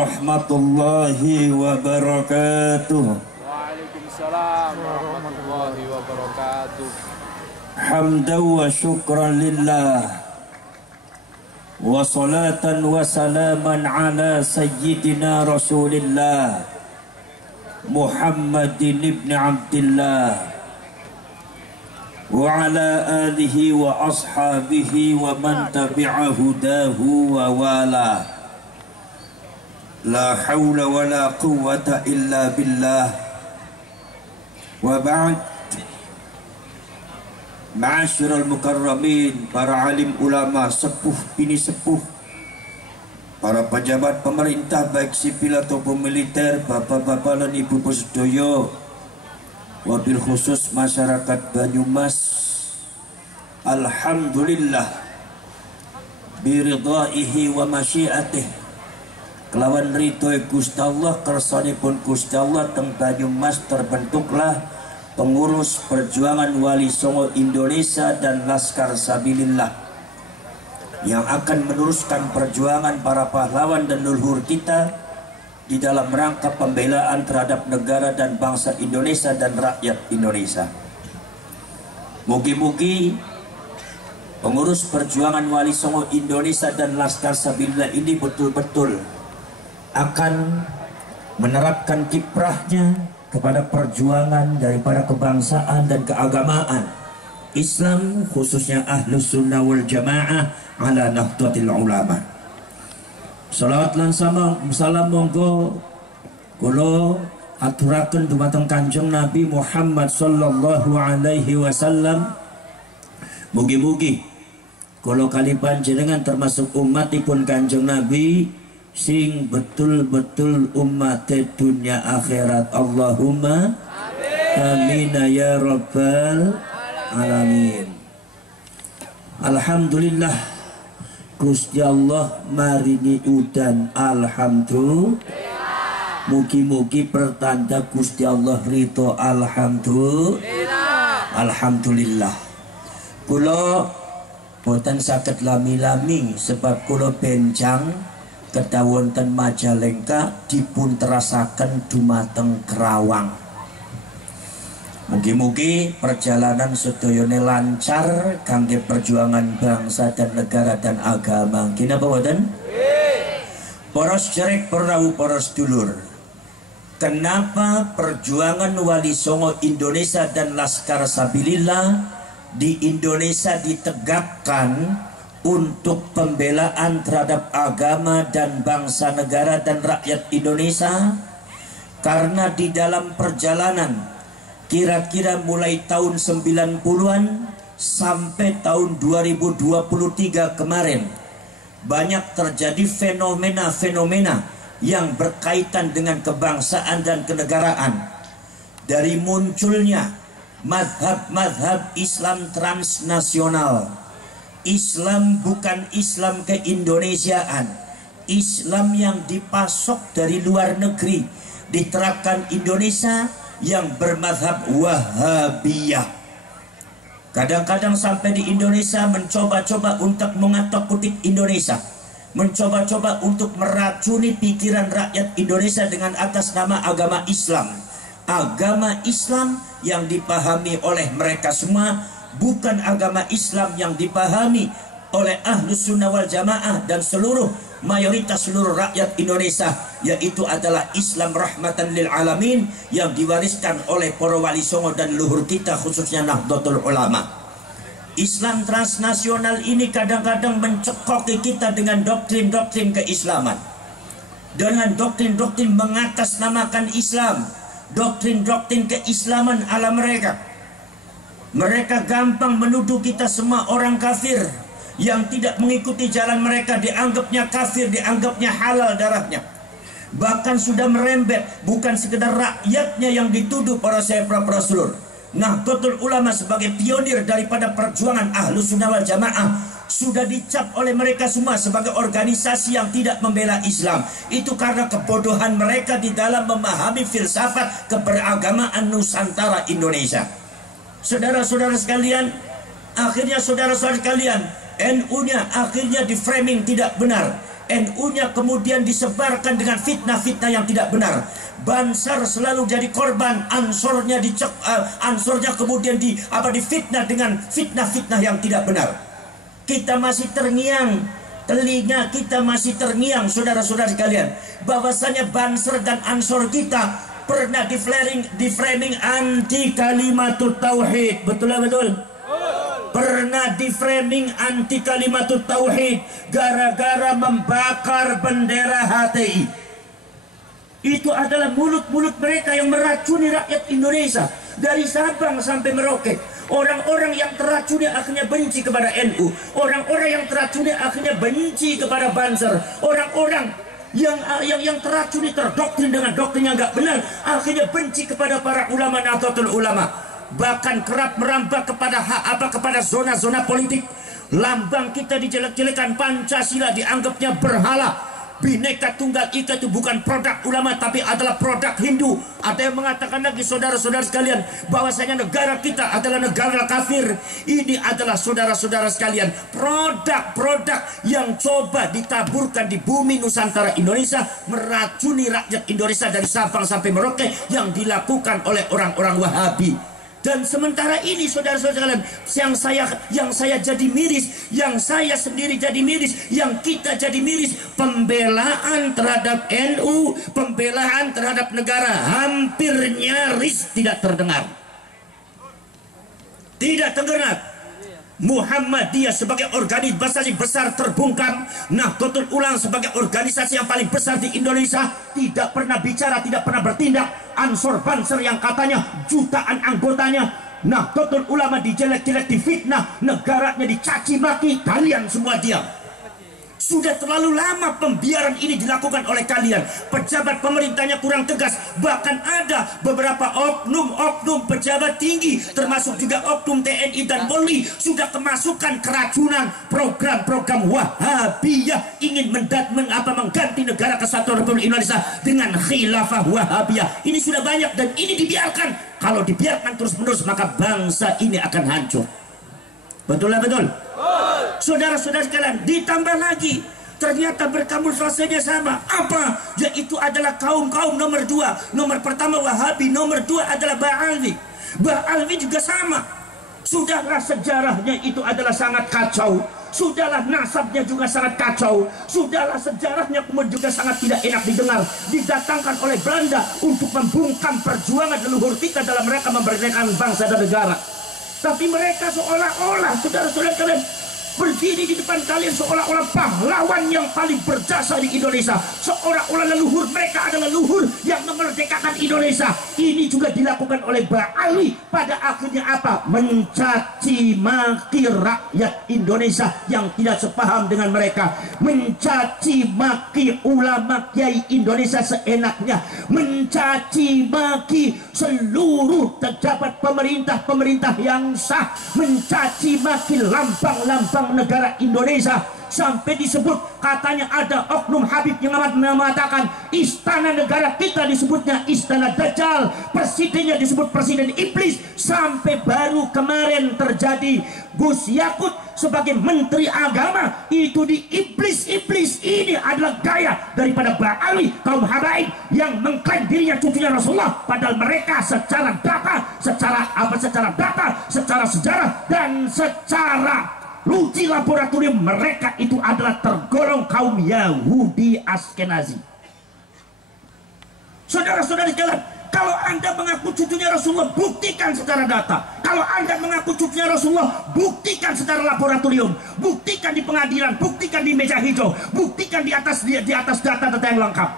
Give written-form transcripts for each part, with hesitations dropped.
Rahmatullahi wabarakatuh. Waalaikumsalam warahmatullahi wabarakatuh. Hamdan wa syukran lillah, wa salatan wa salaman ala sayyidina Rasulillah Muhammadin ibn Abdillah wa ala alihi wa ashabihi wa man tabi'a hudahu wa wala. La hawla wa la quwwata illa billah. Wa ba'd. Ma'asyiral mukarramin, para alim ulama, sepuh bini sepuh, para pejabat pemerintah baik sipil ataupun militer, bapak-bapak dan ibu-ibu sedaya, wabil khusus masyarakat Banyumas. Alhamdulillah biridaihi wa masyiatih, kelawan ridho Gusti Allah kersanipun Gusti Allah teng Banyumas terbentuklah pengurus perjuangan Wali Songo Indonesia dan Laskar Sabilillah yang akan meneruskan perjuangan para pahlawan dan leluhur kita di dalam rangka pembelaan terhadap negara dan bangsa Indonesia dan rakyat Indonesia. Mugi-mugi pengurus perjuangan Wali Songo Indonesia dan Laskar Sabilillah ini betul-betul akan menerapkan kiprahnya kepada perjuangan daripada kebangsaan dan keagamaan Islam, khususnya Ahlus Sunnah wal Jamaah ala Nahdlatul Ulama. Salawat lan salam monggo kula aturaken dumateng Kanjeng Nabi Muhammad sallallahu alaihi wasallam. Mugi-mugi kula kali panjenengan termasuk umatipun Kanjeng Nabi sing betul-betul umat dunia akhirat. Allahumma amin ya rabbal alamin. Alhamdulillah Gusti Allah maringi udan. Alhamdulillah. Mugi-mugi pertanda Gusti Allah ridho. Alhamdulillah. Alhamdulillah. Kula boten saged lami-lami sebab kula benjang kedawonten Majalengka dipun terasaken dumateng Kerawang. Mugi-mugi perjalanan sedayane lancar kangge perjuangan bangsa dan negara dan agama. Kinapa boten? Poros jerek perahu poros dulur. Kenapa perjuangan Wali Songo Indonesia dan Laskar Sabilillah di Indonesia ditegakkan untuk pembelaan terhadap agama dan bangsa negara dan rakyat Indonesia? Karena di dalam perjalanan kira-kira mulai tahun 90-an sampai tahun 2023 kemarin banyak terjadi fenomena-fenomena yang berkaitan dengan kebangsaan dan kenegaraan. Dari munculnya mazhab-mazhab Islam transnasional, Islam bukan Islam keindonesiaan, Islam yang dipasok dari luar negeri diterapkan Indonesia yang bermazhab Wahabiyah. Kadang-kadang sampai di Indonesia mencoba-coba untuk mengatok-kutik Indonesia, mencoba-coba untuk meracuni pikiran rakyat Indonesia dengan atas nama agama Islam. Agama Islam yang dipahami oleh mereka semua bukan agama Islam yang dipahami oleh Ahlus Sunnah wal Jamaah dan mayoritas seluruh rakyat Indonesia, yaitu adalah Islam rahmatan lil alamin yang diwariskan oleh para wali songo dan leluhur kita, khususnya Nahdlatul Ulama. Islam transnasional ini kadang-kadang mencekoki kita dengan doktrin-doktrin keislaman, dengan doktrin-doktrin mengatasnamakan Islam, doktrin-doktrin keislaman ala mereka. Mereka gampang menuduh kita semua orang kafir. Yang tidak mengikuti jalan mereka dianggapnya kafir, dianggapnya halal darahnya. Bahkan sudah merembet, bukan sekedar rakyatnya yang dituduh para seluruh. Nahdlatul Ulama sebagai pionir daripada perjuangan Ahlus Sunnah wal Jamaah sudah dicap oleh mereka semua sebagai organisasi yang tidak membela Islam. Itu karena kebodohan mereka di dalam memahami filsafat keberagamaan Nusantara Indonesia. Saudara-saudara sekalian, akhirnya saudara-saudara sekalian, NU-nya akhirnya di framing tidak benar. NU-nya kemudian disebarkan dengan fitnah-fitnah yang tidak benar. Bansar selalu jadi korban, ansornya ansornya kemudian difitnah dengan fitnah-fitnah yang tidak benar. Kita masih terngiang, telinga kita masih terngiang, saudara-saudara sekalian, bahwasanya Bansar dan ansor kita pernah di framing anti kalimatut tauhid. Betul? Pernah di framing anti kalimatut tauhid gara-gara membakar bendera HTI. Itu adalah mulut-mulut mereka yang meracuni rakyat Indonesia dari Sabang sampai Merauke. Orang-orang yang teracuni akhirnya benci kepada NU. Orang-orang yang teracuni akhirnya benci kepada Bansar. Orang-orang yang teracuni, terdoktrin dengan doktrin yang nggak benar, akhirnya benci kepada para ulama Nahdlatul Ulama. Bahkan kerap merambah kepada zona-zona politik. Lambang kita dijelek-jelekan, Pancasila dianggapnya berhala. Bhinneka Tunggal Ika itu bukan produk ulama, tapi adalah produk Hindu. Ada yang mengatakan lagi, saudara-saudara sekalian, bahwasanya negara kita adalah negara kafir. Ini adalah, saudara-saudara sekalian, produk-produk yang coba ditaburkan di bumi Nusantara Indonesia, meracuni rakyat Indonesia dari Sabang sampai Merauke, yang dilakukan oleh orang-orang Wahabi. Dan sementara ini, saudara-saudara sekalian, yang saya jadi miris, yang saya sendiri jadi miris, yang kita jadi miris, pembelaan terhadap NU, pembelaan terhadap negara hampir nyaris tidak terdengar. Tidak terdengar. Muhammadiyah sebagai organisasi besar terbungkam, Nahdlatul Ulama sebagai organisasi yang paling besar di Indonesia tidak pernah bicara, tidak pernah bertindak. Ansor Bansar yang katanya jutaan anggotanya, Nahdlatul Ulama dijelek-jelek, difitnah, negaranya dicaci maki, kalian semua diam. Sudah terlalu lama pembiaran ini dilakukan oleh kalian. Pejabat pemerintahnya kurang tegas. Bahkan ada beberapa oknum pejabat tinggi, termasuk juga oknum TNI dan Polri, sudah kemasukan keracunan program-program Wahabiyah, ingin mengganti negara kesatuan Republik Indonesia dengan khilafah Wahabiyah. Ini sudah banyak dan ini dibiarkan. Kalau dibiarkan terus-menerus, maka bangsa ini akan hancur. Betul lah, betul? Saudara-saudara sekalian, ditambah lagi ternyata berkamuflasenya sama. Apa? Yaitu adalah kaum-kaum nomor dua. Nomor pertama Wahabi, nomor dua adalah Ba'alwi. Ba'alwi juga sama. Sudahlah sejarahnya itu adalah sangat kacau. Sudahlah nasabnya juga sangat kacau. Sudahlah sejarahnya kemudian juga sangat tidak enak didengar. Didatangkan oleh Belanda untuk membungkam perjuangan leluhur kita dalam mereka memerdekakan bangsa dan negara. Tapi mereka seolah-olah, saudara-saudara kalian, berdiri di depan kalian seolah-olah pahlawan yang paling berjasa di Indonesia. Seolah-olah leluhur mereka adalah leluhur yang memerdekakan Indonesia. Ini juga dilakukan oleh Ba'alwi. Pada akhirnya apa? Mencaci maki rakyat Indonesia yang tidak sepaham dengan mereka. Mencaci maki ulama kiai Indonesia seenaknya. Mencaci maki seluruh pejabat pemerintah yang sah. Mencaci maki lambang-lambang negara Indonesia. Sampai disebut, katanya ada oknum Habib yang mengatakan istana negara kita disebutnya istana Dajjal, presidennya disebut presiden iblis. Sampai baru kemarin terjadi Gus Yakut sebagai menteri agama itu di iblis-iblis. Ini adalah gaya daripada Ba'alwi, kaum habaib yang mengklaim dirinya cucunya Rasulullah, padahal mereka secara data, secara sejarah dan secara uji laboratorium mereka itu adalah tergolong kaum Yahudi Askenazi. Saudara-saudara sekalian, kalau Anda mengaku cucunya Rasulullah, buktikan secara data. Kalau Anda mengaku cucunya Rasulullah, buktikan secara laboratorium, buktikan di pengadilan, buktikan di meja hijau, buktikan di atas data-data yang lengkap.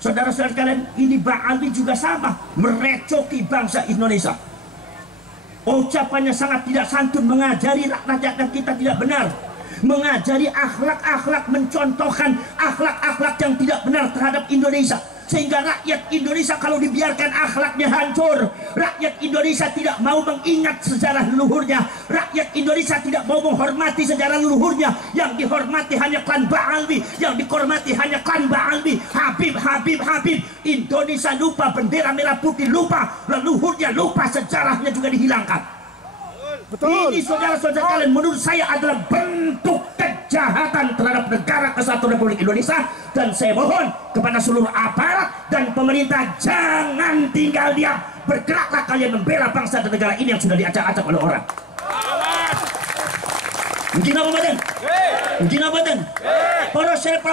Saudara-saudara sekalian, ini Ba'alwi juga sama, merecoki bangsa Indonesia. Ucapannya sangat tidak santun, mengajari rakyat kita tidak benar, mengajari akhlak-akhlak, mencontohkan akhlak-akhlak yang tidak benar terhadap Indonesia, sehingga rakyat Indonesia kalau dibiarkan akhlaknya hancur. Rakyat Indonesia tidak mau mengingat sejarah leluhurnya. Rakyat Indonesia tidak mau menghormati sejarah leluhurnya. Yang dihormati hanya klan Ba'alwi, yang dihormati hanya klan Ba'alwi. Habib. Indonesia lupa, bendera merah putih lupa, leluhurnya lupa, sejarahnya juga dihilangkan. Betul. Ini saudara-saudara kalian, menurut saya adalah bentuk kejahatan terhadap negara kesatuan Republik Indonesia. Dan saya mohon kepada seluruh aparat dan pemerintah, jangan tinggal diam, bergeraklah kalian membela bangsa dan negara ini yang sudah diacak-acak oleh orang. Mungkin apa badan? Mungkin apa badan?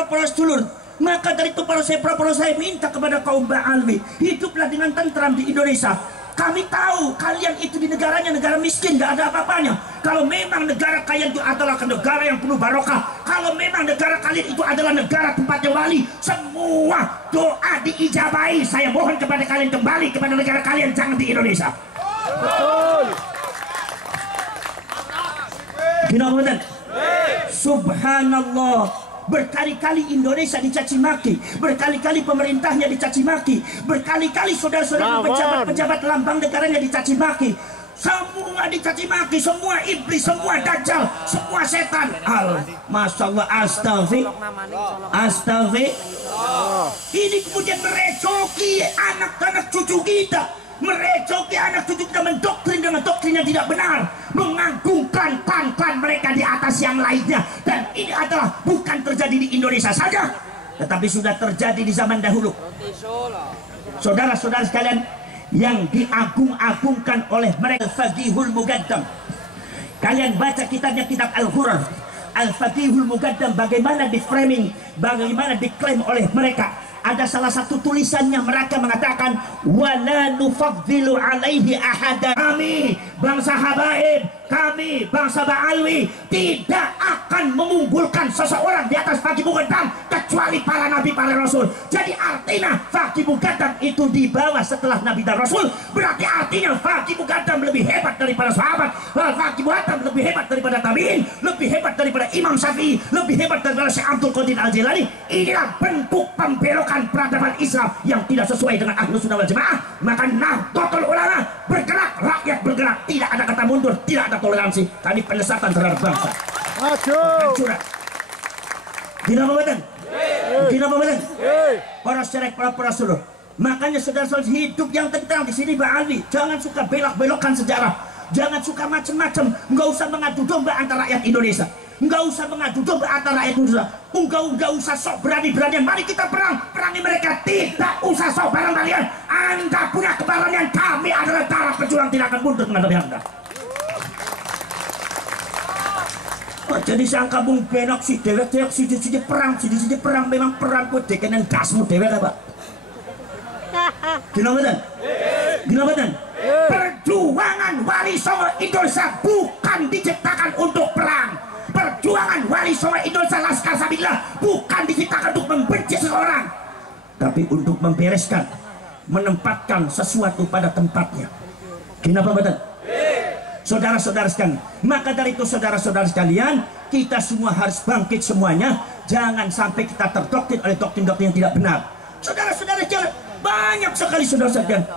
Poros dulur. Maka dari itu para saya minta kepada kaum Ba'alwi, hiduplah dengan tentram di Indonesia. Kami tahu kalian itu di negaranya negara miskin, gak ada apa-apanya. Kalau memang negara kalian itu adalah negara yang penuh barokah, kalau memang negara kalian itu adalah negara tempatnya wali, semua doa diijabahi. Saya mohon kepada kalian kembali kepada negara kalian, jangan di Indonesia. Betul. Gimana? Subhanallah. Berkali-kali Indonesia dicaci maki, berkali-kali pemerintahnya dicaci maki, berkali-kali saudara-saudara pejabat-pejabat lambang negaranya dicaci maki. Semua dicaci maki, semua iblis, semua dajjal, semua setan. Masya Allah, astagfir. Ini kemudian merecoki anak-anak cucu kita, merecoki anak cucu kita, mendoktrin dengan doktrin yang tidak benar, mengagungkan klan-klan mereka di atas yang lainnya. Dan ini adalah bukan terjadi di Indonesia saja, tetapi sudah terjadi di zaman dahulu. Saudara-saudara sekalian, yang diagung-agungkan oleh mereka Al-Faqihul Muqaddam, kalian baca kitabnya, kitab Al-Hurar Al-Faqihul Muqaddam, bagaimana di framing, bagaimana diklaim oleh mereka. Ada salah satu tulisannya, mereka mengatakan wala nufaddilu alaihi ahada. Kami bangsa Habaib, kami bangsa Ba'alwi tidak akan mengunggulkan seseorang di atas Faqih Muqaddam kecuali para nabi, para rasul. Jadi artinya Faqih Muqaddam itu di bawah setelah nabi dan rasul, berarti artinya Faqih Muqaddam lebih hebat daripada sahabat, Faqih Muqaddam lebih hebat daripada tabi'in, lebih hebat daripada Imam Syafi'i, lebih hebat daripada Syekh Abdul Qadir Al-Jilani. Inilah bentuk pembelokan peradaban Islam yang tidak sesuai dengan Ahlus Sunnah wal Jamaah. Maka Nahdlatul Ulama bergerak, rakyat bergerak, tidak ada kata mundur, tidak ada toleransi. Tadi penyesatan terhadap bangsa. Hancuran. Dinamo badan. Dinamo badan. Poros cerek, poros dulu. Makanya saudara-saudara, hidup yang tentram di sini Ba'alwi. Jangan suka belok-belokkan sejarah. Jangan suka macam-macam. Enggak usah mengadu domba antara rakyat Indonesia. Enggak usah mengadu domba antara rakyat Indonesia. Enggak usah sok berani-beranian. Mari kita perang, perangi mereka. Tidak usah sok bareng-bareng. Anda punya keberanian, kami adalah darah pejuang, tidak akan mundur menghadapi Anda. Jadi sangka bung benok si dewek si perang memang perang ku dekenen dasmu dewek apa? Gimana? Perjuangan Wali Songo Indonesia bukan diciptakan untuk perang. Perjuangan Wali Songo Indonesia Laskar Sabilillah bukan diciptakan untuk membenci seseorang, tapi untuk membereskan, menempatkan sesuatu pada tempatnya. Kenapa betul? Saudara-saudara sekalian, maka dari itu saudara-saudara sekalian, kita semua harus bangkit semuanya. Jangan sampai kita terdoktrin oleh doktrin-doktrin yang tidak benar. Saudara-saudara sekalian, banyak sekali saudara-saudara,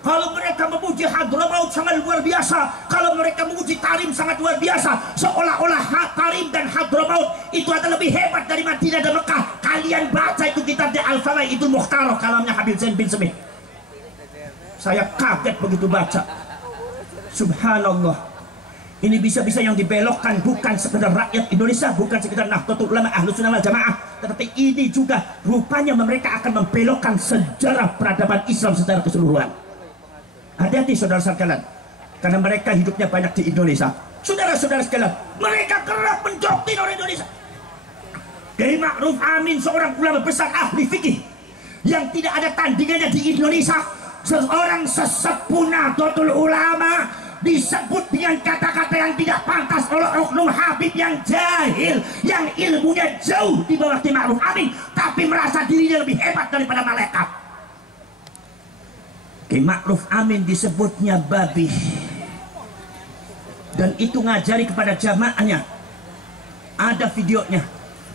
kalau mereka memuji Hadramaut sangat luar biasa, kalau mereka memuji Tarim sangat luar biasa, seolah-olah Tarim dan Hadramaut itu adalah lebih hebat dari Madinah dan Mekah. Kalian baca itu kitabnya Al-Fawaiidul Mukhtarah, kalamnya Habib Zain bin Semih. Saya kaget begitu baca. Subhanallah, ini bisa-bisa yang dibelokkan bukan sekedar rakyat Indonesia, bukan sekedar Nahdlatul Ulama Ahlus Sunnah wal Jamaah, tetapi ini juga rupanya mereka akan membelokkan sejarah peradaban Islam secara keseluruhan. Hati-hati saudara sekalian, karena mereka hidupnya banyak di Indonesia. Saudara-saudara sekalian, mereka kerap mendoktrin orang Indonesia. Kiai Ma'ruf Amin, seorang ulama besar ahli fikih yang tidak ada tandingannya di Indonesia, seorang sesepuh Nahdlatul Ulama, disebut dengan kata-kata yang tidak pantas oleh oknum Habib yang jahil, yang ilmunya jauh di bawah Kiai Ma'ruf Amin, tapi merasa dirinya lebih hebat daripada malaikat. Kiai Ma'ruf Amin disebutnya babi, dan itu ngajari kepada jamaahnya. Ada videonya.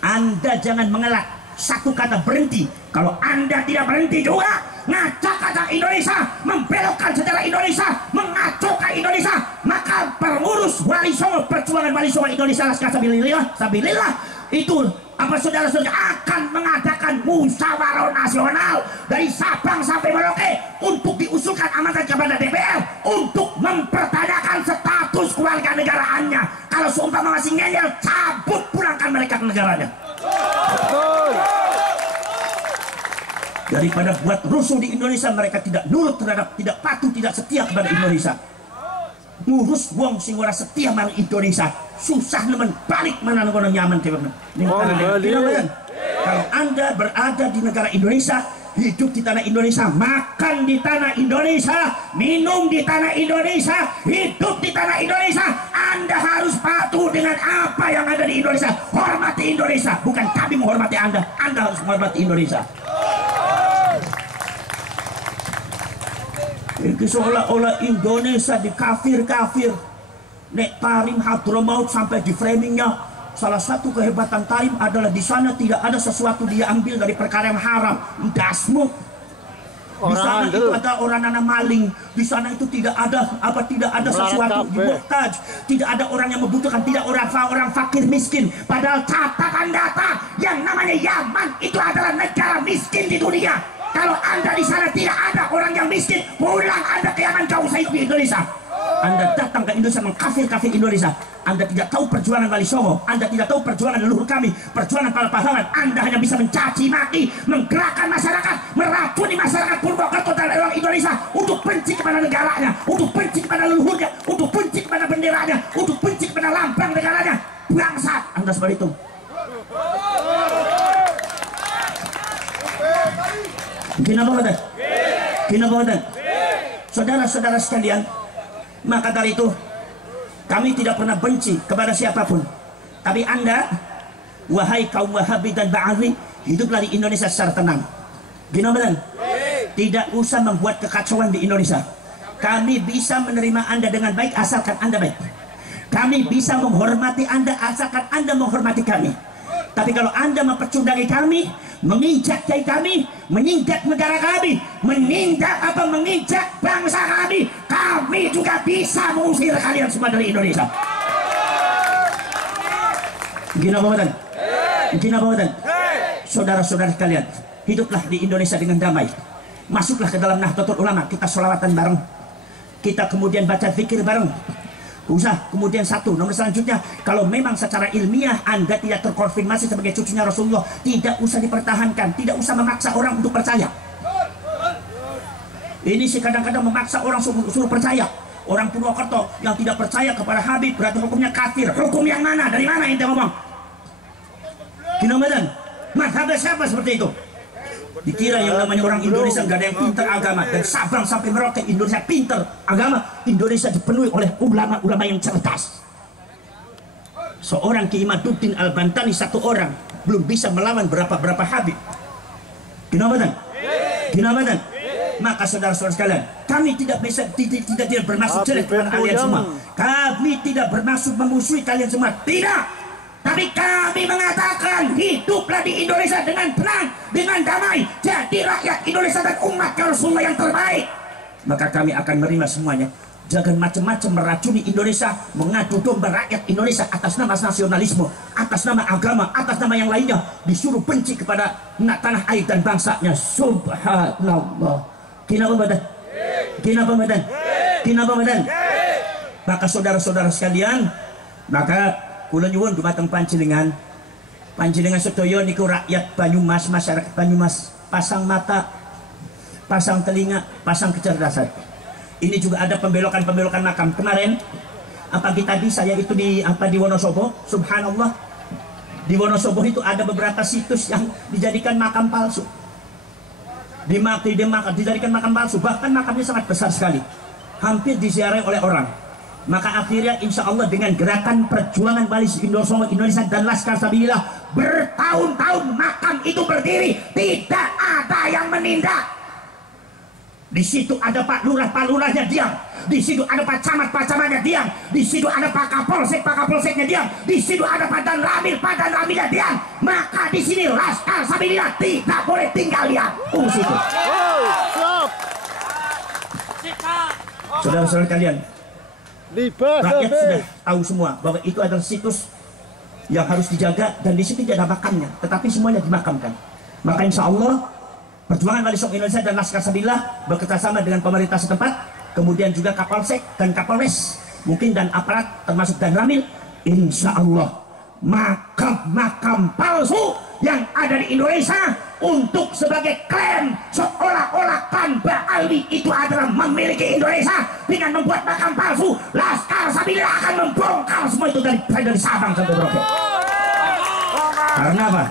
Anda jangan mengelak, satu kata berhenti. Kalau Anda tidak berhenti juga ngacak kata Indonesia, membelokkan sejarah Indonesia, mengacaukan Indonesia, maka pengurus Wali Songo, perjuangan Wali Songo Indonesia Laskar Sabilillah itu apa saudara-saudara akan mengadakan musyawarah nasional dari Sabang sampai Merauke untuk diusulkan amanat kepada DPR untuk mempertanyakan status kewarganegaraannya. Kalau seumpama masih ngeyel, cabut, pulangkan mereka belakang negaranya. Daripada buat rusuh di Indonesia, mereka tidak nurut terhadap, tidak patuh, tidak setia kepada Indonesia. Ngurus wong sing ora setia marang Indonesia, susah nemen balik mana ngono nyaman teman. Kalau Anda berada di negara Indonesia, hidup di tanah Indonesia, makan di tanah Indonesia, minum di tanah Indonesia, hidup di tanah Indonesia, Anda harus patuh dengan apa yang ada di Indonesia. Hormati Indonesia, bukan kami menghormati Anda. Anda harus menghormati Indonesia. Ini seolah-olah Indonesia di kafir-kafir. Nek Tarim Hadramaut sampai di framingnya, salah satu kehebatan Tarim adalah di sana tidak ada sesuatu dia ambil dari perkara yang haram. Dasmu. Di sana itu ada orang anak maling. Di sana itu tidak ada sesuatu di muhtaj. Tidak ada orang yang membutuhkan, tidak orang fakir miskin. Padahal catatan data yang namanya Yaman itu adalah negara miskin di dunia. Kalau Anda di sana tidak ada orang yang miskin, pulang Anda ke Yaman, jauh saya di Indonesia. Anda datang ke Indonesia mengkafir-kafir Indonesia. Anda tidak tahu perjuangan Wali Songo, Anda tidak tahu perjuangan leluhur kami, perjuangan para pahlawan. Anda hanya bisa mencaci maki, menggerakkan masyarakat, meracuni masyarakat Purwokerto dan orang Indonesia untuk benci kepada negaranya, untuk benci kepada leluhurnya, untuk benci kepada benderanya, untuk benci kepada lambang negaranya. Bangsat Anda seperti itu. Kenapa betul? Kenapa betul? Saudara-saudara sekalian, maka dari itu kami tidak pernah benci kepada siapapun. Tapi Anda, wahai kaum Wahabi dan Ba'athi, hiduplah di Indonesia secara tenang. Gimana betul? Tidak usah membuat kekacauan di Indonesia. Kami bisa menerima Anda dengan baik asalkan Anda baik. Kami bisa menghormati Anda asalkan Anda menghormati kami. Tapi kalau Anda mempercundangi kami, menginjak kiai kami, menginjak negara kami, menginjak bangsa kami, kami juga bisa mengusir kalian semua dari Indonesia. Gina bawadan, saudara-saudara sekalian, hiduplah di Indonesia dengan damai. Masuklah ke dalam Nahdlatul Ulama, kita sholawatan bareng, kita kemudian baca zikir bareng. Kemudian nomor selanjutnya, kalau memang secara ilmiah Anda tidak terkonfirmasi sebagai cucunya Rasulullah, tidak usah dipertahankan, tidak usah memaksa orang untuk percaya. Ini sih kadang-kadang memaksa orang suruh percaya. Orang Purwokerto yang tidak percaya kepada Habib berarti hukumnya kafir. Hukum yang mana? Dari mana ente ngomong? Kinomedan, mazhab siapa seperti itu? Dikira yang namanya orang Indonesia nggak ada yang pintar agama, dan Sabang sampai Merauke Indonesia pintar agama. Indonesia dipenuhi oleh ulama-ulama yang cerdas. Seorang Ki Imaduddin Al-Bantani, satu orang belum bisa melawan berapa Habib. Gimana? Maka saudara-saudara sekalian, kami tidak bermaksud jelek kepada kalian semua. Kami tidak bermaksud memusuhi kalian semua, tidak. Tapi kami mengatakan hiduplah di Indonesia dengan tenang, dengan damai. Jadi rakyat Indonesia dan umat Rasulullah yang terbaik. Maka kami akan menerima semuanya. Jangan macam-macam meracuni Indonesia, mengadu domba rakyat Indonesia atas nama nasionalisme, atas nama agama, atas nama yang lainnya. Disuruh benci kepada tanah air dan bangsanya. Subhanallah. Kenapa badan? Maka saudara-saudara sekalian, maka kula nyuwun dumateng panjenengan sedaya niku rakyat Banyumas, masyarakat Banyumas, pasang mata, pasang telinga, pasang kecerdasan. Ini juga ada pembelokan makam. Kemarin pagi tadi saya itu di Wonosobo, subhanallah. Di Wonosobo itu ada beberapa situs yang dijadikan makam palsu. Dijadikan makam palsu, bahkan makamnya sangat besar sekali. Hampir diziarahi oleh orang. Maka akhirnya insya Allah dengan gerakan perjuangan Wali Songo Indonesia dan Laskar Sabilillah, bertahun-tahun makam itu berdiri, tidak ada yang menindak. Di situ ada Pak Lurahnya diam, di situ ada Pak Camatnya diam, di situ ada Pak Kapolseknya diam, di situ ada Pak Danramilnya diam. Maka di sini Laskar Sabilillah tidak boleh tinggal diam. Situ. Saudara-saudara kalian, rakyat sudah tahu semua bahwa itu adalah situs yang harus dijaga, dan di situ tidak ada makamnya, tetapi semuanya dimakamkan. Maka insya Allah perjuangan Wali Songo Indonesia dan Laskar Sabilillah bekerjasama dengan pemerintah setempat, kemudian juga Kapolsek dan Kapolres mungkin, dan aparat termasuk Danramil, insya Allah makam-makam palsu yang ada di Indonesia untuk sebagai klaim seolah-olah Bang Alwi itu adalah memiliki Indonesia dengan membuat makam palsu. Laskar Sabila akan membongkar semua itu dari Sabang sampai Merauke. Karena apa?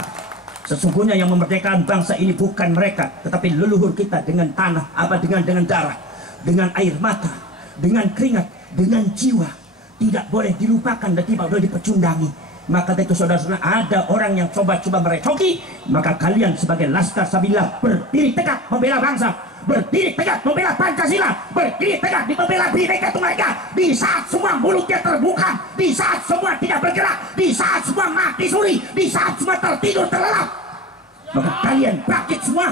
Sesungguhnya yang memerdekakan bangsa ini bukan mereka, tetapi leluhur kita dengan tanah, dengan darah, dengan air mata, dengan keringat, dengan jiwa. Tidak boleh dilupakan dan tidak boleh dipecundangi. Maka itu saudara-saudara, ada orang yang coba-coba merecoki, maka kalian sebagai Laskar Sabila berdiri tegak membela bangsa, berdiri tegak membela Pancasila, berdiri tegak membela Bhinneka Tunggal Ika. Di saat semua mulutnya terbuka, di saat semua tidak bergerak, di saat semua mati suri, di saat semua tertidur terlelap, maka kalian bangkit semua.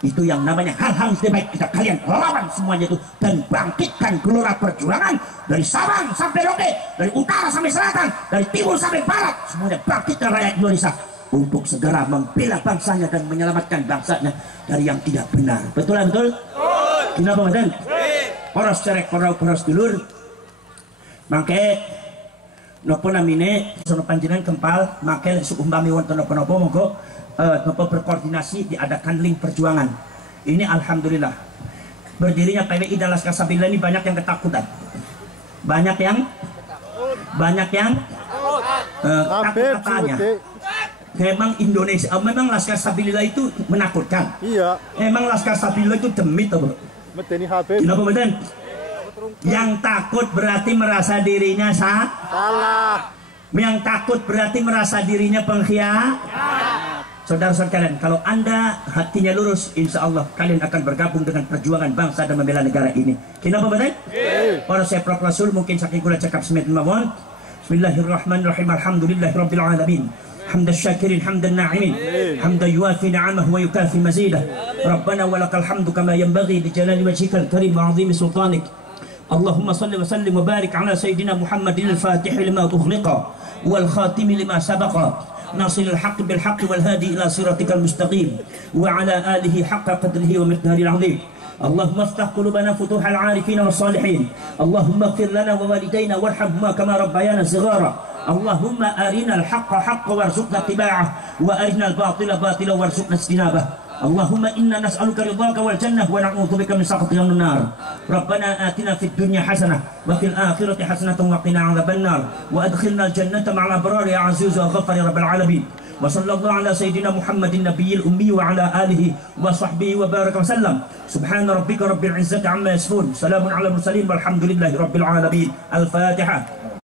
Itu yang namanya hal-hal sebaik kita kalian lawan semuanya itu dan bangkitkan gelora perjuangan dari Sabang sampai Merauke, dari utara sampai selatan, dari timur sampai barat, semuanya bangkitkan rakyat Indonesia untuk segera membela bangsanya dan menyelamatkan bangsanya dari yang tidak benar. Betul lah, betul? Kenapa badan? Poros cerek, poros dulur. Mangke nopo namine sono panjenengan kempal mangke seumpami wonten napa-napa monggo berkoordinasi diadakan link perjuangan. Ini alhamdulillah berdirinya PWI dan Laskar Sabila ini banyak yang ketakutan, banyak yang takut katanya. Memang Indonesia, memang Laskar Sabila itu menakutkan. Iya. Memang Laskar Sabila itu demit toh. Meteni HP. Kenapa beden? Yang takut berarti merasa dirinya salah. Yang takut berarti merasa dirinya pengkhianat. Saudara-saudara kalian, kalau Anda hatinya lurus, insya Allah kalian akan bergabung dengan perjuangan bangsa dan membela negara ini. Kenapa betul? Para saya Rasul mungkin saking kula cakap semetin mawon. Bismillahirrahmanirrahim. Alhamdulillahirabbil alamin. Hamdan syakirin, hamdan na'imin, hamdan yuafi ni'amahu wa yukafi mazidah. Rabbana walakal hamdu kama yanbaghi li jalali wajhikal karim wa 'azimi sultanik. Allahumma salli wa sallim wa barik ala sayyidina Muhammadin al-Fatih lima tughliqa wal khatimi lima sabaqa. ناصر الحق بالحق والهادي إلى صراطك المستقيم وعلى آله حق قدره ومقداره العظيم. اللهم افتح قلوبنا فتوح العارفين والصالحين. اللهم اغفر لنا ووالدينا وارحمهما كما ربيانا صغارا. اللهم أرنا الحق حقا وارزقنا اتباعه وأرنا الباطل باطلا وارزقنا اجتنابه. اللهم إنا نسألك رضاك والجنة ونعوذ بك من سخطك من النار. ربنا آتنا في الدنيا حسنة وفي الآخرة حسنة وقنا عذاب النار وأدخلنا الجنة مع الأبرار يا عزيز وغفر يا رب العالمين. وصلى الله على سيدنا محمد النبي الأمي وعلى آله وصحبه وبارك وسلم. سبحان ربك رب العزة عما يصفون، سلام على المرسلين والحمد لله رب العالمين. الفاتحة.